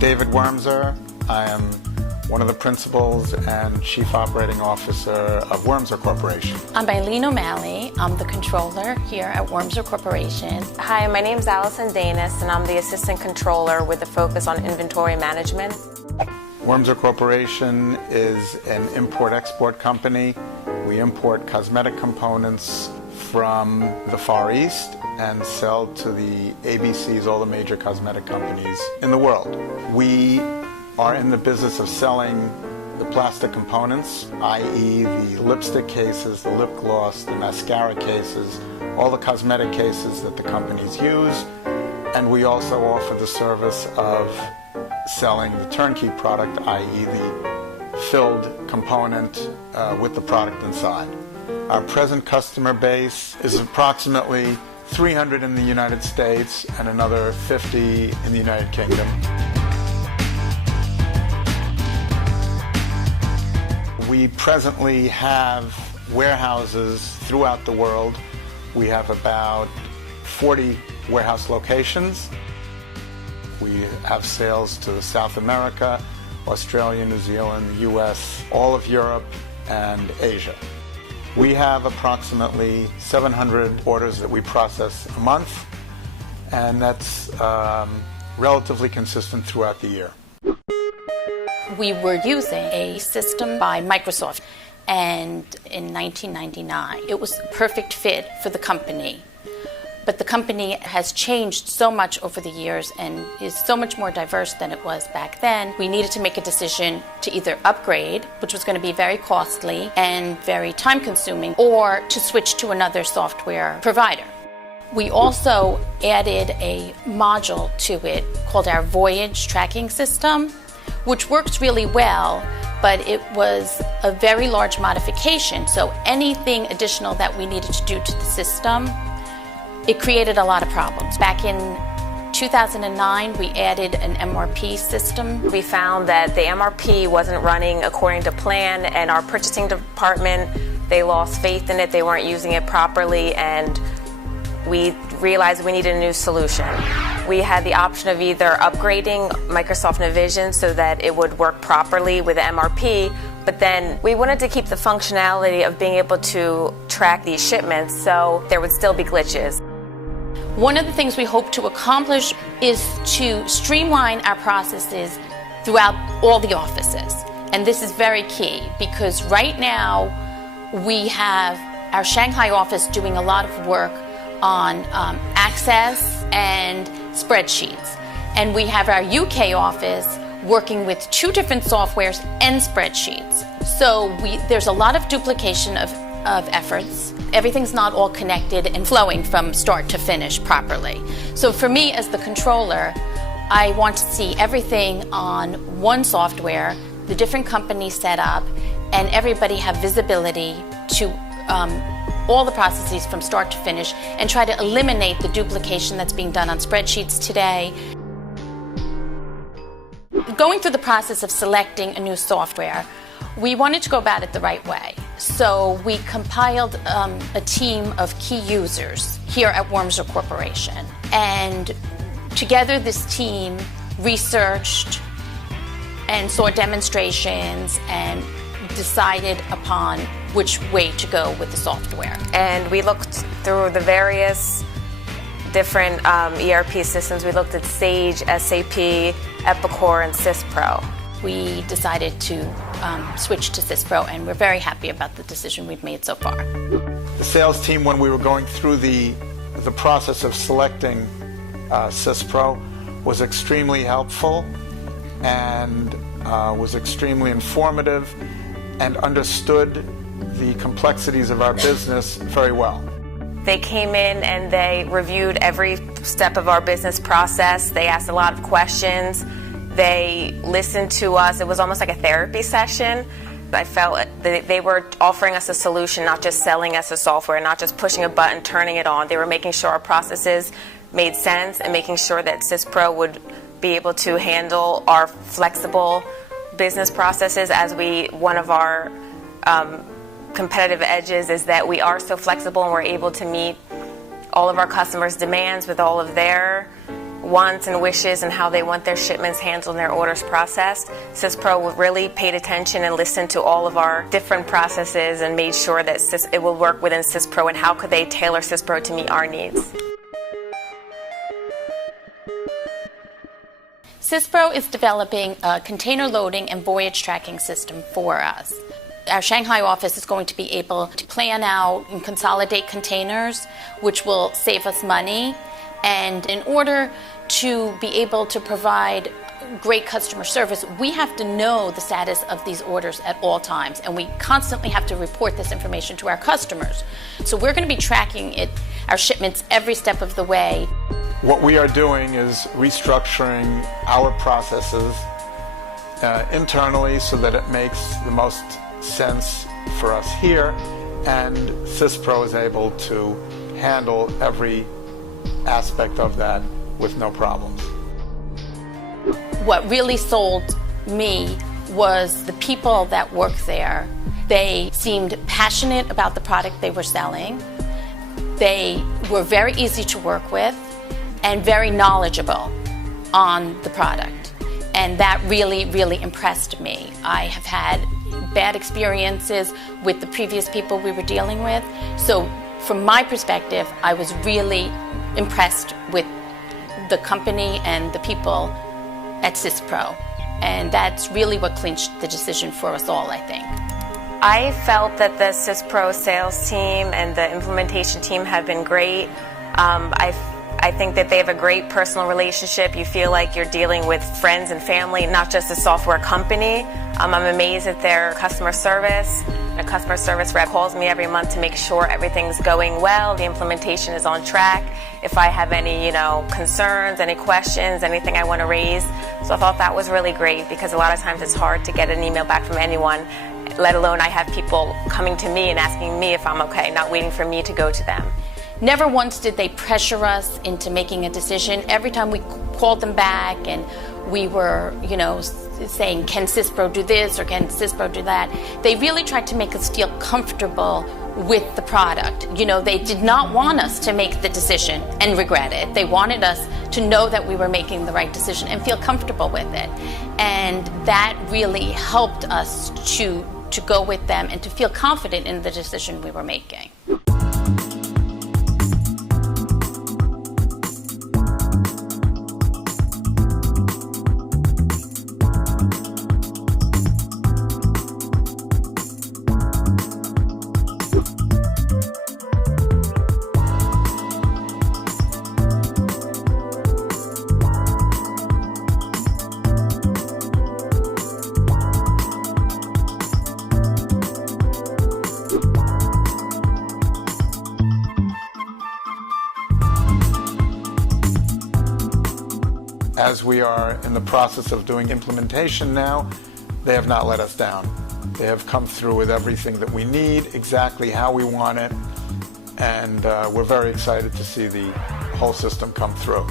David Wormser. I am one of the principals and Chief Operating Officer of Wormser Corporation. I'm Eileen O'Malley. I'm the controller here at Wormser Corporation. Hi, my name's Allison Danis, and I'm the Assistant Controller with a focus on inventory management. Wormser Corporation is an import-export company. We import cosmetic components from the Far East and sell to the ABCs, all the major cosmetic companies in the world. We are in the business of selling the plastic components, i.e. the lipstick cases, the lip gloss, the mascara cases, all the cosmetic cases that the companies use. And we also offer the service of selling the turnkey product, i.e. the filled component with the product inside. Our present customer base is approximately 300 in the United States and another 50 in the United Kingdom. We presently have warehouses throughout the world. We have about 40 warehouse locations. We have sales to South America, Australia, New Zealand, the US, all of Europe, and Asia. We have approximately 700 orders that we process a month, and that's relatively consistent throughout the year. We were using a system by Microsoft, and in 1999, it was a perfect fit for the company. But the company has changed so much over the years and is so much more diverse than it was back then. We needed to make a decision to either upgrade, which was going to be very costly and very time-consuming, or to switch to another software provider. We also added a module to it called our Voyage tracking system, which works really well, but it was a very large modification. So anything additional that we needed to do to the system, it created a lot of problems. Back in 2009, we added an MRP system. We found that the MRP wasn't running according to plan, and our purchasing department, they lost faith in it, they weren't using it properly, and we realized we needed a new solution. We had the option of either upgrading Microsoft Navision so that it would work properly with the MRP, but then we wanted to keep the functionality of being able to track these shipments so there would still be glitches. One of the things we hope to accomplish is to streamline our processes throughout all the offices. And this is very key because right now we have our Shanghai office doing a lot of work on Access and spreadsheets. And we have our UK office working with 2 different softwares and spreadsheets. So there's a lot of duplication of efforts. Everything's not all connected and flowing from start to finish properly. So for me as the controller, I want to see everything on one software, the different companies set up, and everybody have visibility to all the processes from start to finish and try to eliminate the duplication that's being done on spreadsheets today. Going through the process of selecting a new software, we wanted to go about it the right way. So we compiled a team of key users here at Wormser Corporation. And together this team researched and saw demonstrations and decided upon which way to go with the software. And we looked through the various different ERP systems. We looked at Sage, SAP, Epicor, and Syspro. We decided to switch to Syspro, and we're very happy about the decision we've made so far. The sales team, when we were going through the process of selecting Syspro, was extremely helpful and was extremely informative and understood the complexities of our business very well. They came in and they reviewed every step of our business process. They asked a lot of questions. They listened to us. It was almost like a therapy session. I felt that they were offering us a solution, not just selling us a software, not just pushing a button, turning it on. They were making sure our processes made sense and making sure that Syspro would be able to handle our flexible business processes. One of our competitive edges is that we are so flexible and we're able to meet all of our customers' demands with all of their wants and wishes and how they want their shipments handled and their orders processed. Syspro really paid attention and listened to all of our different processes and made sure that it will work within Syspro and how could they tailor Syspro to meet our needs. Syspro is developing a container loading and voyage tracking system for us. Our Shanghai office is going to be able to plan out and consolidate containers, which will save us money. And in order to be able to provide great customer service, we have to know the status of these orders at all times, and we constantly have to report this information to our customers. So we're going to be tracking our shipments every step of the way. What we are doing is restructuring our processes internally so that it makes the most sense for us here, and Syspro is able to handle every aspect of that with no problems. What really sold me was the people that work there. They seemed passionate about the product they were selling. They were very easy to work with and very knowledgeable on the product. And that really, really impressed me. I have had bad experiences with the previous people we were dealing with. So from my perspective, I was really impressed with the company and the people at Syspro. And that's really what clinched the decision for us all, I think. I felt that the Syspro sales team and the implementation team have been great. I think that they have a great personal relationship. You feel like you're dealing with friends and family, not just a software company. I'm amazed at their customer service. A customer service rep calls me every month to make sure everything's going well, the implementation is on track. If I have any, concerns, any questions, anything I want to raise. So I thought that was really great because a lot of times it's hard to get an email back from anyone, let alone I have people coming to me and asking me if I'm okay, not waiting for me to go to them. Never once did they pressure us into making a decision. Every time we called them back and we were, saying, can Syspro do this or can Syspro do that? They really tried to make us feel comfortable with the product. They did not want us to make the decision and regret it. They wanted us to know that we were making the right decision and feel comfortable with it. And that really helped us to go with them and to feel confident in the decision we were making. As we are in the process of doing implementation now, they have not let us down. They have come through with everything that we need, exactly how we want it, and we're very excited to see the whole system come through.